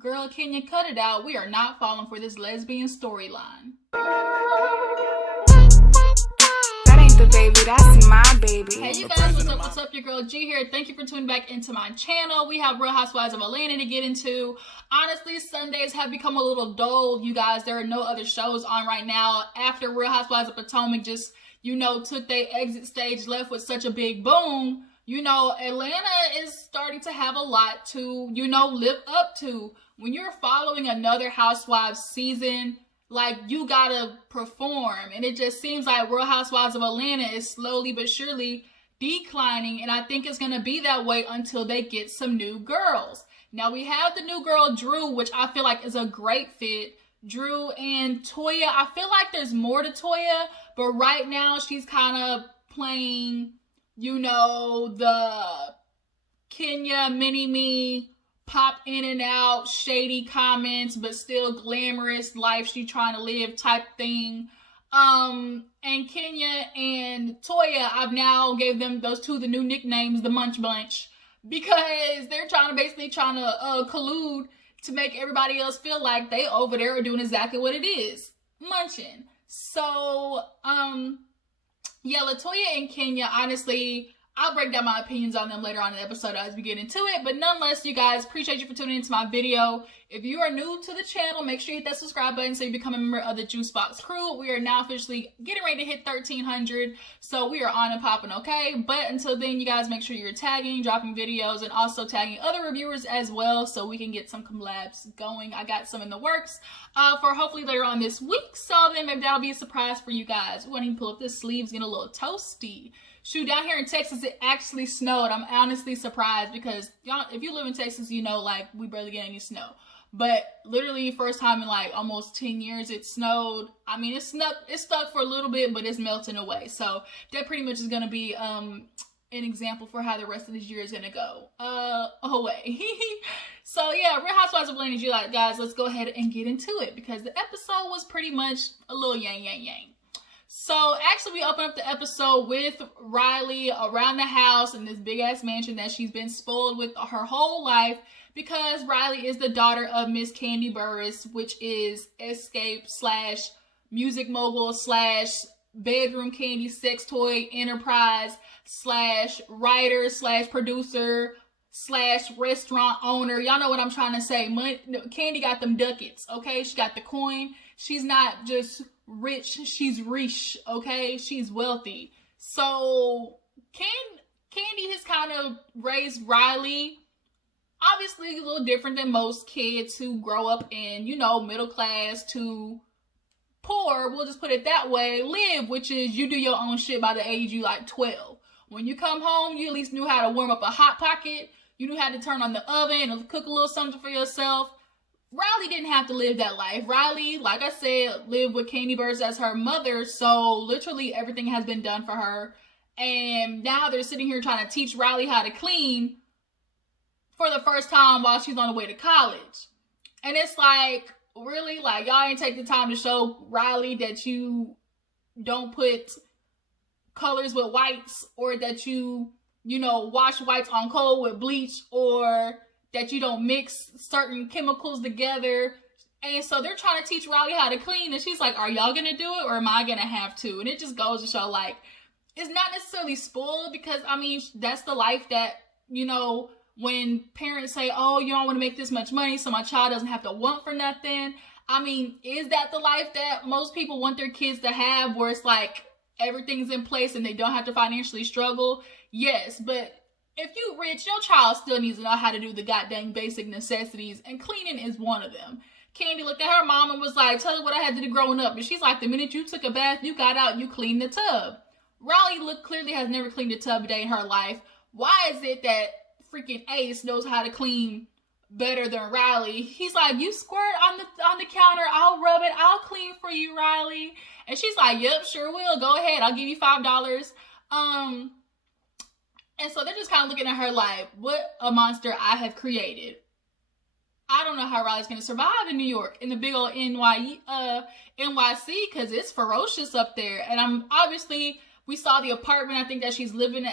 Girl, can you cut it out? We are not falling for this lesbian storyline. That ain't the baby, that's my baby. Hey you guys, what's up? Your girl G here. Thank you for tuning back into my channel. We have Real Housewives of Atlanta to get into. Honestly, Sundays have become a little dull, you guys. There are no other shows on right now. After Real Housewives of Potomac just, took their exit stage, left with such a big boom, Atlanta is starting to have a lot to, live up to. When you're following another Housewives season, like, you gotta perform. And it just seems like Real Housewives of Atlanta is slowly but surely declining. And I think it's gonna be that way until they get some new girls. Now, we have the new girl, Drew, which I feel like is a great fit. Drew and Toya, I feel like there's more to Toya, but right now she's kind of playing, the Kenya mini-me, pop in and out, shady comments, but still glamorous life she trying to live type thing. And Kenya and Toya, I've now gave them those two the new nicknames, the Munch Bunch, because they're basically trying to collude to make everybody else feel like they over there are doing exactly what it is, munching. So, yeah, LaToya and Kenya, honestly, I'll break down my opinions on them later on in the episode as we get into it. But nonetheless, you guys, appreciate you for tuning into my video. If you are new to the channel, make sure you hit that subscribe button so you become a member of the Juice Box crew. We are now officially getting ready to hit 1,300. So we are on and popping, okay? But until then, you guys, make sure you're tagging, dropping videos, and also tagging other reviewers as well so we can get some collabs going. I got some in the works for hopefully later on this week. So then maybe that'll be a surprise for you guys. We won't even pull up this sleeves, getting a little toasty. Shoot, down here in Texas, it actually snowed. I'm honestly surprised because, y'all, if you live in Texas, like, we barely get any snow. But literally, first time in, like, almost 10 years it snowed. I mean, it stuck for a little bit, but it's melting away. So that pretty much is going to be an example for how the rest of this year is going to go away. So, yeah, Real Housewives of Atlanta, you like, guys, let's go ahead and get into it because the episode was pretty much a little yang. So, actually, we open up the episode with Riley around the house in this big-ass mansion that she's been spoiled with her whole life because Riley is the daughter of Miss Kandi Burris, which is escape / music mogul / bedroom candy sex toy enterprise / writer / producer / restaurant owner. Y'all know what I'm trying to say. Kandi got them ducats, okay? She got the coin. She's not just rich, she's rich, okay? She's wealthy. So Kandi has kind of raised Riley, obviously a little different than most kids who grow up in, middle class to poor, we'll just put it that way, live, which is you do your own shit by the age you like 12. When you come home, you at least knew how to warm up a hot pocket, you knew how to turn on the oven and cook a little something for yourself. Riley didn't have to live that life. Riley, like I said, lived with Kandi Burris as her mother, so literally everything has been done for her. And now they're sitting here trying to teach Riley how to clean for the first time while she's on the way to college. And it's like, really? Like, y'all ain't take the time to show Riley that you don't put colors with whites, or that you wash whites on coal with bleach, or that you don't mix certain chemicals together. And so they're trying to teach Riley how to clean. And she's like, are y'all going to do it or am I going to have to? And it just goes to show, like, it's not necessarily spoiled because, I mean, that's the life that, when parents say, oh, you don't want to make this much money so my child doesn't have to want for nothing. I mean, is that the life that most people want their kids to have, where it's like everything's in place and they don't have to financially struggle? Yes, but if you rich, your child still needs to know how to do the goddamn basic necessities, and cleaning is one of them. Kandi looked at her mom and was like, tell her what I had to do growing up. And she's like, the minute you took a bath, you got out, you cleaned the tub. Riley clearly has never cleaned a tub a day in her life. Why is it that freaking Ace knows how to clean better than Riley? He's like, you squirt on the counter, I'll rub it, I'll clean for you, Riley. And she's like, yep, sure will. Go ahead, I'll give you $5. And so they're just kind of looking at her like, what a monster I have created. I don't know how Riley's going to survive in New York, in the big old NYC, because it's ferocious up there. And obviously, we saw the apartment, I think, that she's living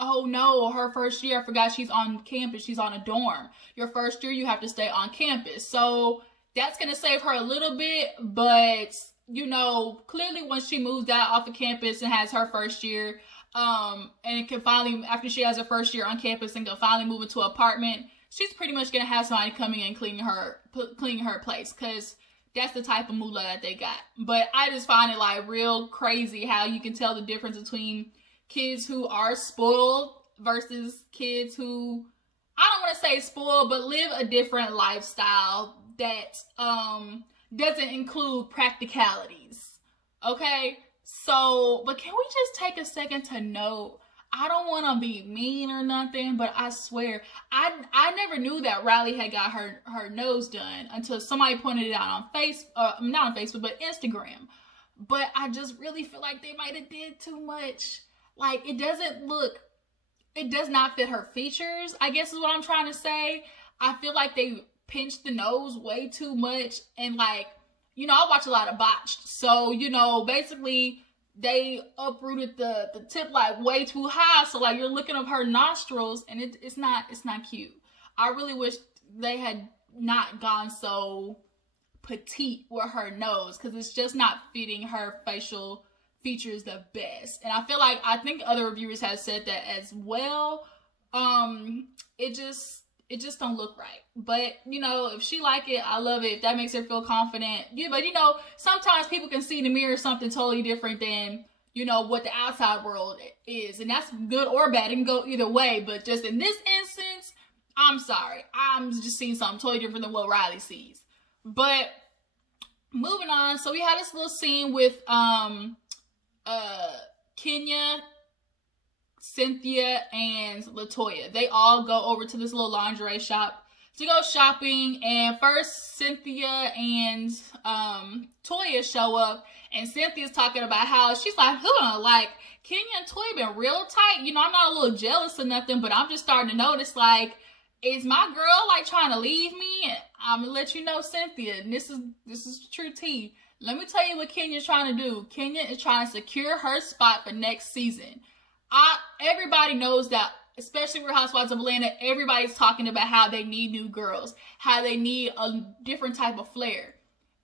oh no, her first year, I forgot she's on campus, she's on a dorm. Your first year, you have to stay on campus. So that's going to save her a little bit, but, you know, clearly when she moves out off of campus and has her first year, and can finally, after she has her first year on campus and can finally move into an apartment, she's pretty much going to have somebody coming in and cleaning her place, because that's the type of moolah that they got. But I just find it like real crazy how you can tell the difference between kids who are spoiled versus kids who, I don't want to say spoiled, but live a different lifestyle that doesn't include practicalities. Okay? So, but can we just take a second to note, I don't want to be mean or nothing, but I swear, I never knew that Riley had got her nose done until somebody pointed it out on not on Facebook, but Instagram. But I just really feel like they might have did too much. Like, it does not fit her features, I guess is what I'm trying to say. I feel like they pinched the nose way too much, and like, you know, I watch a lot of Botched, so, you know, basically they uprooted the tip like way too high, so like you're looking up her nostrils and it's not cute. I really wish they had not gone so petite with her nose, because it's just not fitting her facial features the best. And I think other reviewers have said that as well. It just don't look right. But, you know, if she like it, I love it. If that makes her feel confident. Yeah, but, you know, sometimes people can see in the mirror something totally different than, you know, what the outside world is. And that's good or bad. It can go either way. But just in this instance, I'm sorry. I'm just seeing something totally different than what Riley sees. But moving on. So we had this little scene with Kenya, Cynthia, and Latoya. They all go over to this little lingerie shop to go shopping, and first Cynthia and Toya show up, and Cynthia's talking about how she's like, like, Kenya and Toya been real tight. You know, I'm not a little jealous or nothing, but I'm just starting to notice, like, is my girl like trying to leave me? And I'm gonna let you know, Cynthia, and this is true tea. Let me tell you what Kenya's trying to do. Kenya is trying to secure her spot for next season. Everybody knows that, especially with Housewives of Atlanta, everybody's talking about how they need new girls, how they need a different type of flair.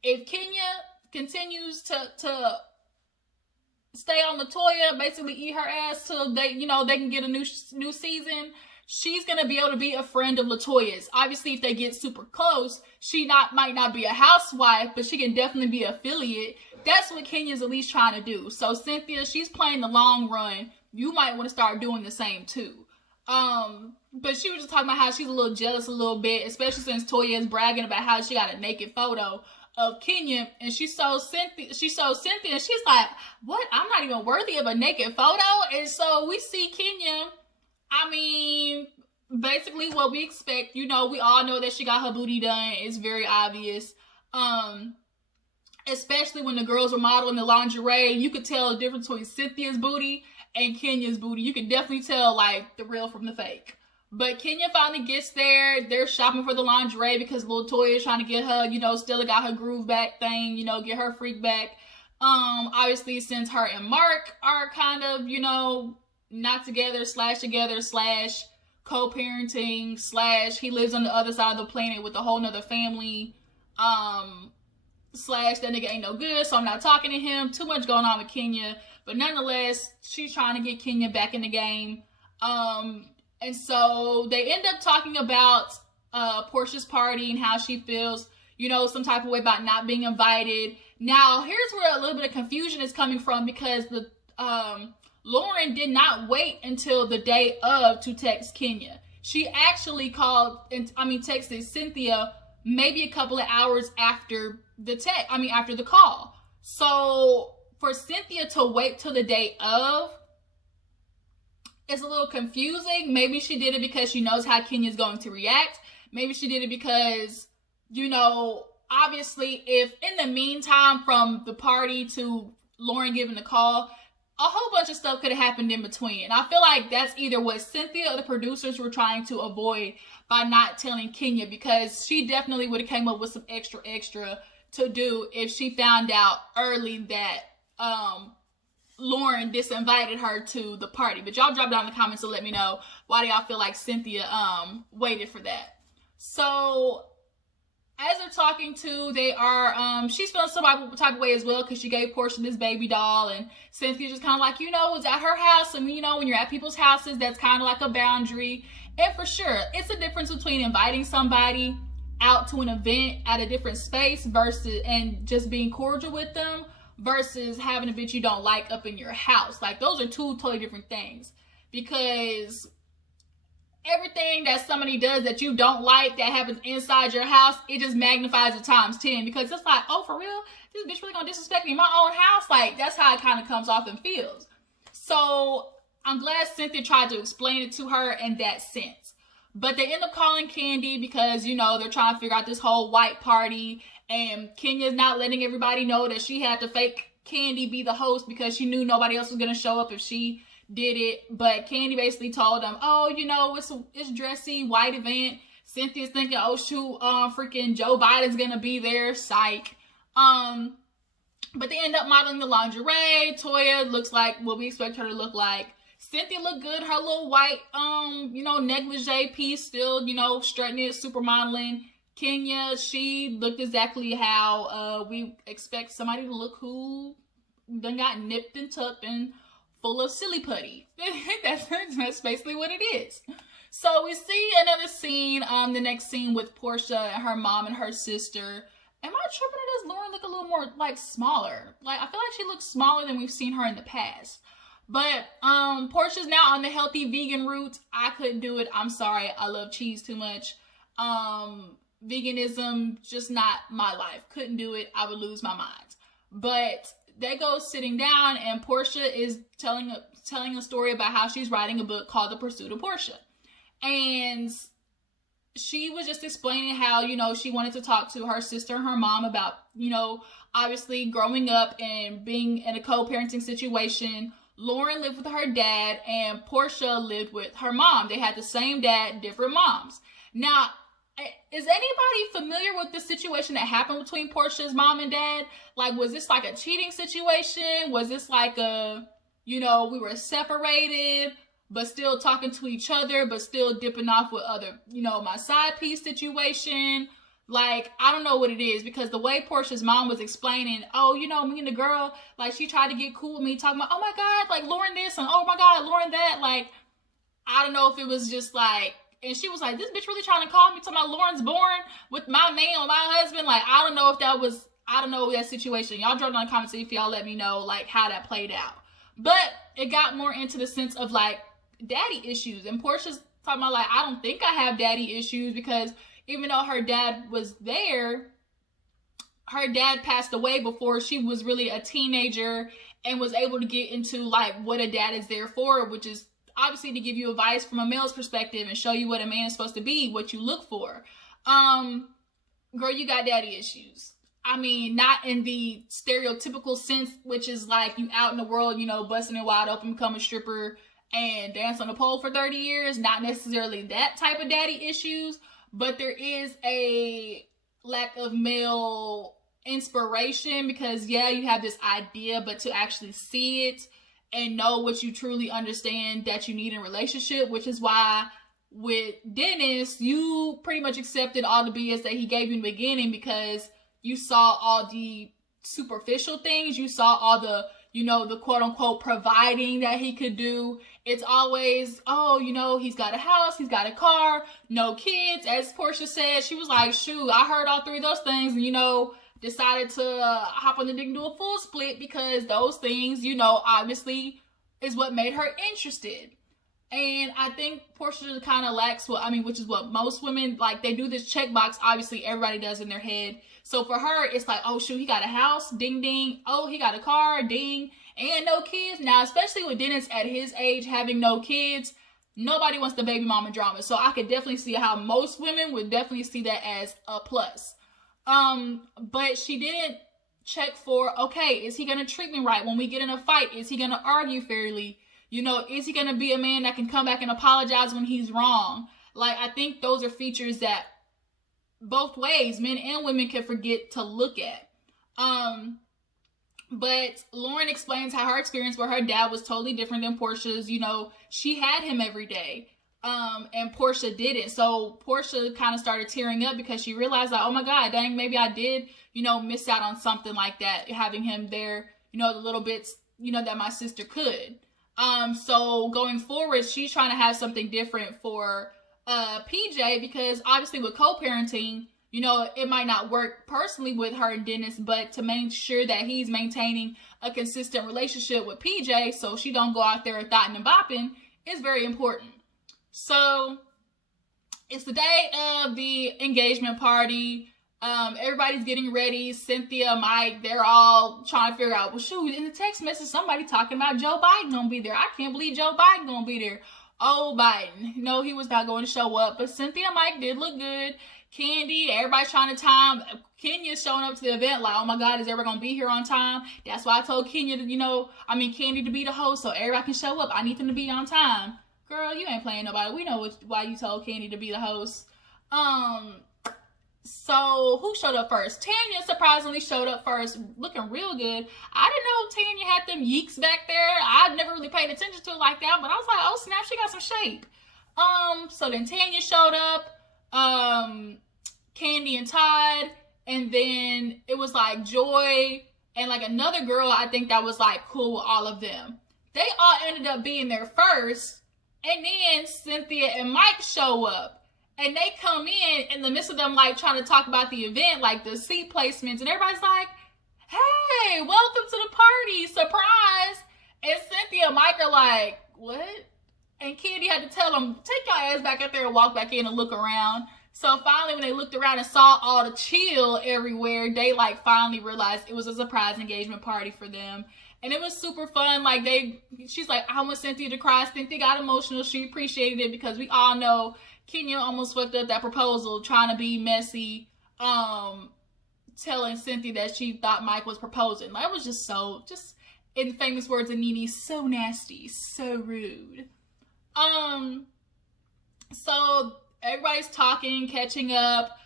If Kenya continues to stay on Latoya, basically eat her ass till they can get a new season, she's gonna be able to be a friend of Latoya's. Obviously, if they get super close, she might not be a housewife, but she can definitely be an affiliate. That's what Kenya's at least trying to do. So Cynthia, she's playing the long run. You might want to start doing the same too. But she was just talking about how she's a little jealous a little bit, especially since Toya is bragging about how she got a naked photo of Kenya, and she showed Cynthia, and she's like, what? I'm not even worthy of a naked photo. And so we see Kenya, I mean, basically what we expect. You know, we all know that she got her booty done. It's very obvious. Especially when the girls were modeling the lingerie, you could tell the difference between Cynthia's booty and Kenya's booty. You can definitely tell, like, the real from the fake. But Kenya finally gets there. They're shopping for the lingerie because Lil Toya is trying to get her, you know, still got her groove back thing, you know, get her freak back. Obviously, since her and Mark are kind of, you know, not together, / co-parenting, / he lives on the other side of the planet with a whole nother family, / that nigga ain't no good, so I'm not talking to him. Too much going on with Kenya. But nonetheless, she's trying to get Kenya back in the game. And so they end up talking about Porshas Party and how she feels, you know, some type of way about not being invited. Now, here's where a little bit of confusion is coming from, because the Lauren did not wait until the day of to text Kenya. She actually texted Cynthia maybe a couple of hours after after the call. So for Cynthia to wait till the day of, it's a little confusing. Maybe she did it because she knows how Kenya's going to react. Maybe she did it because, you know, obviously if in the meantime from the party to Lauren giving the call, a whole bunch of stuff could have happened in between. And I feel like that's either what Cynthia or the producers were trying to avoid by not telling Kenya, because she definitely would have came up with some extra to do if she found out early that Lauren disinvited her to the party. But y'all drop down in the comments to let me know why do y'all feel like Cynthia waited for that. So as they're talking to, they are she's feeling some type of way as well because she gave Porsha this baby doll, and Cynthia's just kind of like, you know, it's at her house, and you know, when you're at people's houses, that's kind of like a boundary. And for sure, it's a difference between inviting somebody out to an event at a different space versus and just being cordial with them versus having a bitch you don't like up in your house. Like, those are two totally different things, because everything that somebody does that you don't like that happens inside your house, it just magnifies it times 10, because it's like, oh, for real? This bitch really gonna disrespect me in my own house? Like, that's how it kind of comes off and feels. So I'm glad Cynthia tried to explain it to her in that sense. But they end up calling Kandi because, you know, they're trying to figure out this whole white party, and Kenya's not letting everybody know that she had to fake Kandi be the host because she knew nobody else was gonna show up if she did it. But Kandi basically told them, oh, you know, it's dressy white event. Cynthia's thinking, oh shoot, freaking Joe Biden's gonna be there, psych. But they end up modeling the lingerie. Toya looks like what we expect her to look like. Cynthia looked good, her little white you know, negligee piece, still, you know, strutting it, super modeling. Kenya, she looked exactly how we expect somebody to look who done got nipped and tucked and full of silly putty. That's basically what it is. So we see another scene, the next scene with Porsha and her mom and her sister. Am I tripping, or does Lauren look a little more like smaller? Like, I feel like she looks smaller than we've seen her in the past. But Porsha's now on the healthy vegan route. I couldn't do it. I'm sorry. I love cheese too much. Veganism, just not my life. Couldn't do it. I would lose my mind. But they go sitting down, and Porsha is telling a story about how she's writing a book called The Pursuit of Porsha. And she was just explaining how, you know, she wanted to talk to her sister and her mom about, you know, obviously growing up and being in a co-parenting situation. Lauren lived with her dad, and Porsha lived with her mom. They had the same dad, different moms. Now, is anybody familiar with the situation that happened between Porsha's mom and dad? Like, was this like a cheating situation? Was this like a, you know, we were separated, but still talking to each other, but still dipping off with other, you know, my side piece situation? Like, I don't know what it is, because the way Porsha's mom was explaining, oh, you know, me and the girl, like, she tried to get cool with me, talking about, oh my God, like, Lauren this, and oh my God, Lauren that. Like, I don't know if it was just like, and she was like, this bitch really trying to call me, talking about Lauren's born with my man or my husband. Like, I don't know if that was, I don't know that situation. Y'all drop down in the comments if y'all let me know, like, how that played out. But it got more into the sense of, like, daddy issues. And Porsha's talking about, like, I don't think I have daddy issues, because even though her dad was there, her dad passed away before she was really a teenager and was able to get into, like, what a dad is there for, which is obviously to give you advice from a male's perspective and show you what a man is supposed to be, what you look for. Girl, you got daddy issues. I mean, not in the stereotypical sense, which is like you out in the world, you know, busting it wide open, become a stripper and dance on a pole for 30 years. Not necessarily that type of daddy issues, but there is a lack of male inspiration, because yeah, you have this idea, but to actually see it and know what you truly understand that you need in a relationship, which is why with Dennis, you pretty much accepted all the BS that he gave you in the beginning, because you saw all the superficial things. You saw all the, you know, the quote unquote providing that he could do. It's always, oh, you know, he's got a house, he's got a car, no kids. As Porsha said, she was like, shoot, I heard all three of those things, and, you know, decided to hop on the dick and do a full split, because those things, you know, obviously is what made her interested. And I think Porsha kind of lacks what, I mean, which is what most women, like, they do this checkbox, obviously everybody does in their head. So for her, it's like, oh shoot, he got a house, ding ding. Oh, he got a car, ding, and no kids. Now, especially with Dennis at his age having no kids, nobody wants the baby mama drama. So I could definitely see how most women would definitely see that as a plus. But she didn't check for, okay, is he going to treat me right when we get in a fight? Is he going to argue fairly? You know, is he going to be a man that can come back and apologize when he's wrong? Like, I think those are features that both ways, men and women, can forget to look at. But Lauren explains how her experience with her dad was totally different than Porsha's. You know, she had him every day. And Porsha didn't. So Porsha kind of started tearing up because she realized like, oh my God, dang, maybe I did, you know, miss out on something like that, having him there, you know, the little bits, you know, that my sister could. So going forward, she's trying to have something different for PJ, because obviously with co-parenting, you know, it might not work personally with her and Dennis, but to make sure that he's maintaining a consistent relationship with PJ so she don't go out there thotting and bopping is very important. So it's the day of the engagement party. Everybody's getting ready. Cynthia, Mike, they're all trying to figure out, well, shoot, in the text message, somebody talking about Joe Biden gonna be there. I can't believe Joe Biden gonna be there. Oh, Biden. No, he was not going to show up. But Cynthia and Mike did look good. Kandi, everybody's trying to time. Kenya's showing up to the event like, oh my God, is everyone going to be here on time? That's why I told Kandi to be the host so everybody can show up. I need them to be on time. Girl, you ain't playing nobody. We know why you told Kandi to be the host. So who showed up first? Tanya surprisingly showed up first, looking real good. I didn't know Tanya had them yeeks back there. I'd never really paid attention to it like that, but I was like, oh snap, she got some shape. So then Tanya showed up, Kandi and Todd, and then it was like Joy and like another girl I think that was like cool with all of them. They all ended up being there first, and then Cynthia and Mike show up. And they come in the midst of them, like, trying to talk about the event, like, the seat placements. And everybody's like, hey, welcome to the party, surprise. And Cynthia and Mike are like, what? And Kandi had to tell them, take your ass back up there and walk back in and look around. So finally, when they looked around and saw all the chill everywhere, they, like, finally realized it was a surprise engagement party for them. And it was super fun. Like, she's like, I want Cynthia to cry. Cynthia got emotional. She appreciated it because we all know Kenya almost fucked up that proposal, trying to be messy, telling Cynthia that she thought Mike was proposing. Like, it was just in famous words of Nene, so nasty, so rude. So everybody's talking, catching up.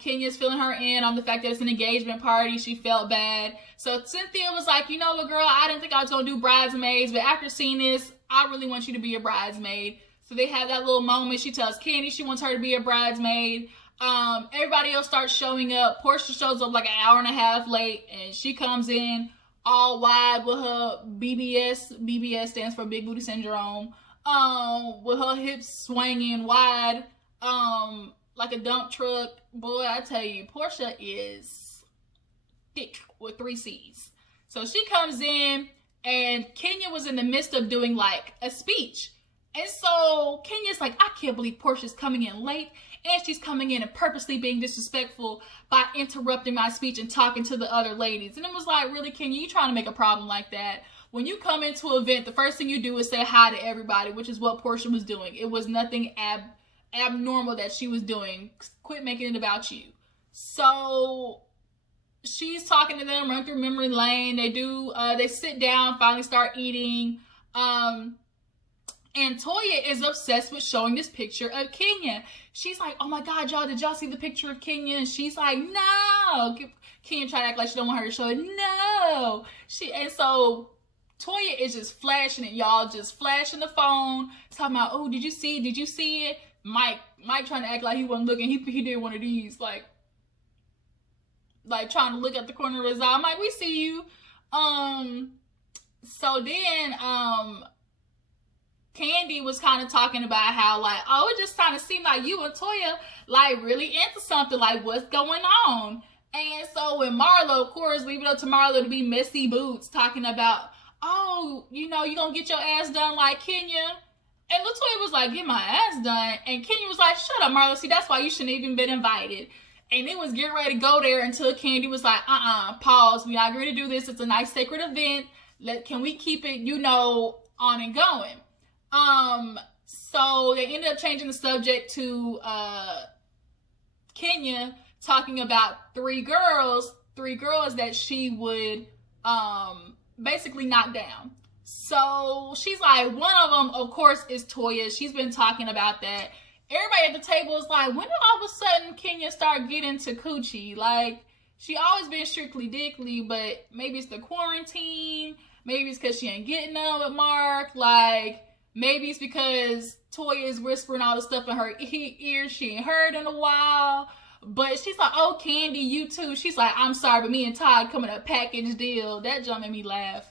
Kenya's filling her in on the fact that it's an engagement party. She felt bad. So Cynthia was like, you know what, girl, I didn't think I was going to do bridesmaids, but after seeing this, I really want you to be a bridesmaid. So they have that little moment. She tells Kandi she wants her to be a bridesmaid. Everybody else starts showing up. Porsha shows up like an hour and a half late, and she comes in all wide with her BBS. BBS stands for Big Booty Syndrome. With her hips swinging wide, like a dump truck. Boy, I tell you, Porsha is thick with 3 C's. So she comes in, and Kenya was in the midst of doing like a speech. And so Kenya's like, I can't believe Porsha's coming in late, and she's coming in and purposely being disrespectful by interrupting my speech and talking to the other ladies. And it was like, really, Kenya, you trying to make a problem like that? When you come into an event, the first thing you do is say hi to everybody, which is what Porsha was doing. It was nothing abnormal that she was doing. Quit making it about you. So she's talking to them, run through memory lane. They sit down, finally start eating. And Toya is obsessed with showing this picture of Kenya. She's like, oh my God, y'all, did y'all see the picture of Kenya? And she's like, no. Kenya tried to act like she don't want her to show it. No. And so Toya is just flashing it, y'all. Just flashing the phone. Talking about, oh, did you see it? Did you see it? Mike trying to act like he wasn't looking. He did one of these, like trying to look at the corner of his eye. I'm like, we see you. So then, Kandi was kind of talking about how, like, oh, it just kind of seemed like you and Toya, like, really into something, like, what's going on? And so when Marlo, of course, leave it up to Marlo to be messy boots, talking about, oh, you know, you gonna get your ass done like Kenya? And LaToya was like, get my ass done. And Kenya was like, shut up, Marlo. See, that's why you shouldn't even been invited. And it was getting ready to go there until Kandi was like, pause. We're not going to do this. It's a nice sacred event. Can we keep it, you know, on and going? So they ended up changing the subject to Kenya talking about 3 girls that she would basically knock down. So she's like, one of them, of course, is Toya. She's been talking about that. Everybody at the table is like, when did all of a sudden Kenya start getting to coochie? Like, she always been strictly dickly, but maybe it's the quarantine. Maybe it's because she ain't getting none with Mark. Like, maybe it's because Toya is whispering all the stuff in her ear she ain't heard in a while. But she's like, oh, Kandi, you too. She's like, I'm sorry, but me and Todd coming a package deal. That jump made me laugh.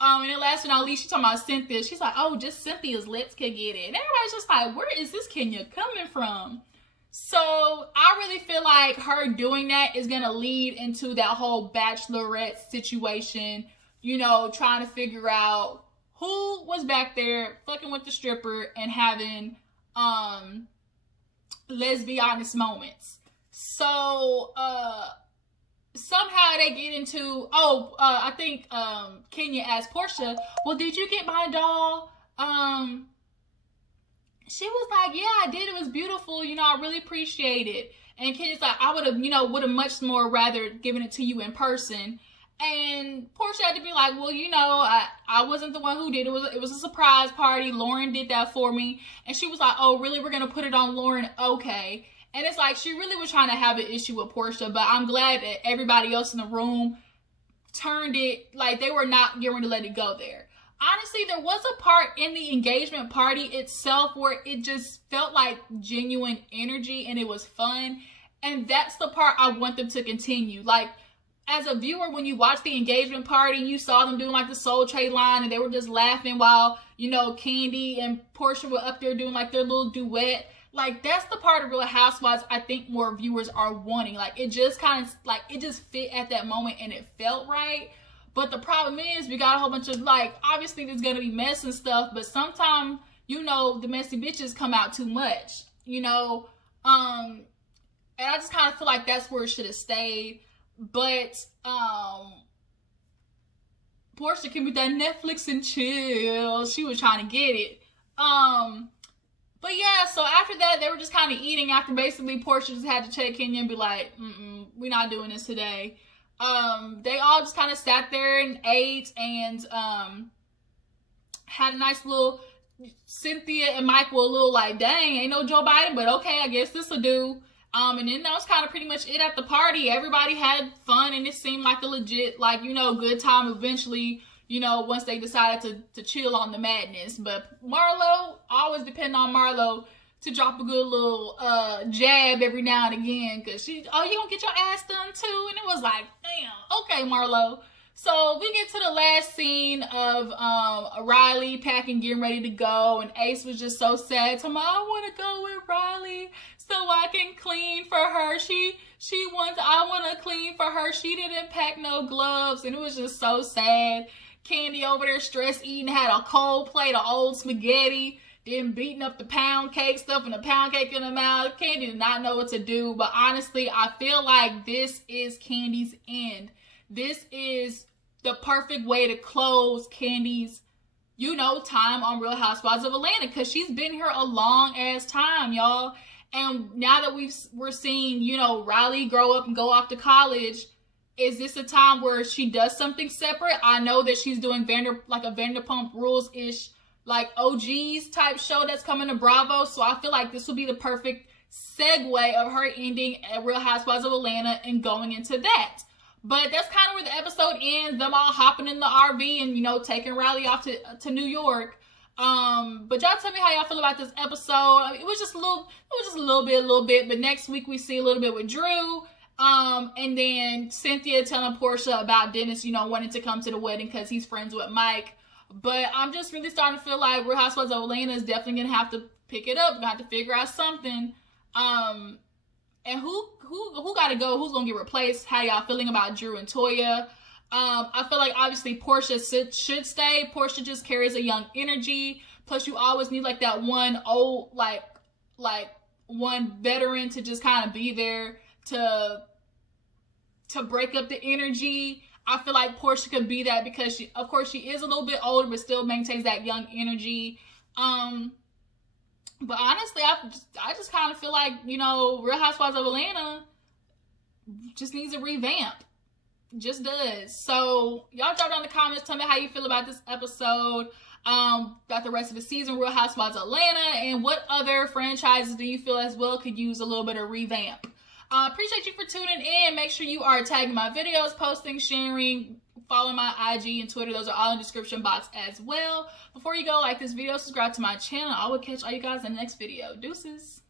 And then last but not least, she's talking about Cynthia. She's like, oh, just Cynthia's lips could get it. And everybody's just like, where is this Kenya coming from? So I really feel like her doing that is going to lead into that whole bachelorette situation, you know, trying to figure out who was back there fucking with the stripper and having let's be honest moments. So somehow they get into, I think Kenya asked Porsha, well, did you get my doll? She was like, yeah, I did. It was beautiful. You know, I really appreciate it. And Kenya's like, I would have much more rather given it to you in person. And Porsha had to be like, well, you know, I wasn't the one who did it. It was a surprise party. Lauren did that for me. And she was like, oh, really? We're going to put it on Lauren? Okay. And it's like, she really was trying to have an issue with Porsha, but I'm glad that everybody else in the room turned it, like they were not getting to let it go there. Honestly, there was a part in the engagement party itself where it just felt like genuine energy and it was fun. And that's the part I want them to continue. Like, as a viewer, when you watch the engagement party, you saw them doing like the Soul Trade line and they were just laughing while, you know, Kandi and Porsha were up there doing like their little duet. Like, that's the part of Real Housewives I think more viewers are wanting. Like, it just kind of, like, it just fit at that moment and it felt right. But the problem is, we got a whole bunch of, like, obviously there's going to be mess and stuff, but sometimes, you know, the messy bitches come out too much, you know? And I just kind of feel like that's where it should have stayed. But, Porsha can be that Netflix and chill. She was trying to get it. But yeah, so after that, they were just kind of eating after basically Porsha just had to check Kenya and be like, we're not doing this today. They all just kind of sat there and ate and had a nice little, Cynthia and Mike were a little like, dang, ain't no Joe Biden, but okay, I guess this'll do. And then that was kind of pretty much it at the party. Everybody had fun and it seemed like a legit, like, you know, good time eventually, you know, once they decided to chill on the madness. But Marlo, always depend on Marlo to drop a good little jab every now and again, because she, oh, you gonna get your ass done too? And it was like, damn, okay, Marlo. So we get to the last scene of Riley packing, getting ready to go, and Ace was just so sad. I want to go with Riley so I can clean for her. I want to clean for her. She didn't pack no gloves, and it was just so sad. Kandi over there stress eating, had a cold plate of old spaghetti, then beating up the pound cake, stuffing the pound cake in her mouth. Kandi did not know what to do, but honestly, I feel like this is Kandi's end. This is the perfect way to close Kandi's, you know, time on Real Housewives of Atlanta, because she's been here a long ass time, y'all. And now that we're seeing, you know, Riley grow up and go off to college, is this a time where she does something separate? I know that she's doing a Vanderpump Rules-ish, like OGs type show that's coming to Bravo. So I feel like this will be the perfect segue of her ending at Real Housewives of Atlanta and going into that. But that's kind of where the episode ends. Them all hopping in the RV and, you know, taking Riley off to New York. But y'all tell me how y'all feel about this episode. I mean, it was just a little bit. But next week we see a little bit with Drew. And then Cynthia telling Porsha about Dennis, you know, wanting to come to the wedding because he's friends with Mike. But I'm just really starting to feel like Real Housewives of Atlanta is definitely going to have to pick it up. Going to have to figure out something. And who got to go? Who's going to get replaced? How y'all feeling about Drew and Toya? I feel like obviously Porsha should stay. Porsha just carries a young energy. Plus you always need like that one old, like one veteran to just kind of be there to break up the energy. I feel like Porsha could be that because she, of course, she is a little bit older, but still maintains that young energy. But honestly, I just kind of feel like, you know, Real Housewives of Atlanta just needs a revamp. Just does. So y'all drop down in the comments, tell me how you feel about this episode, about the rest of the season, Real Housewives of Atlanta, and what other franchises do you feel as well could use a little bit of revamp. Appreciate you for tuning in. Make sure you are tagging my videos, posting, sharing, following my IG and Twitter. Those are all in the description box as well. Before you go, like this video, subscribe to my channel. I will catch all you guys in the next video. Deuces.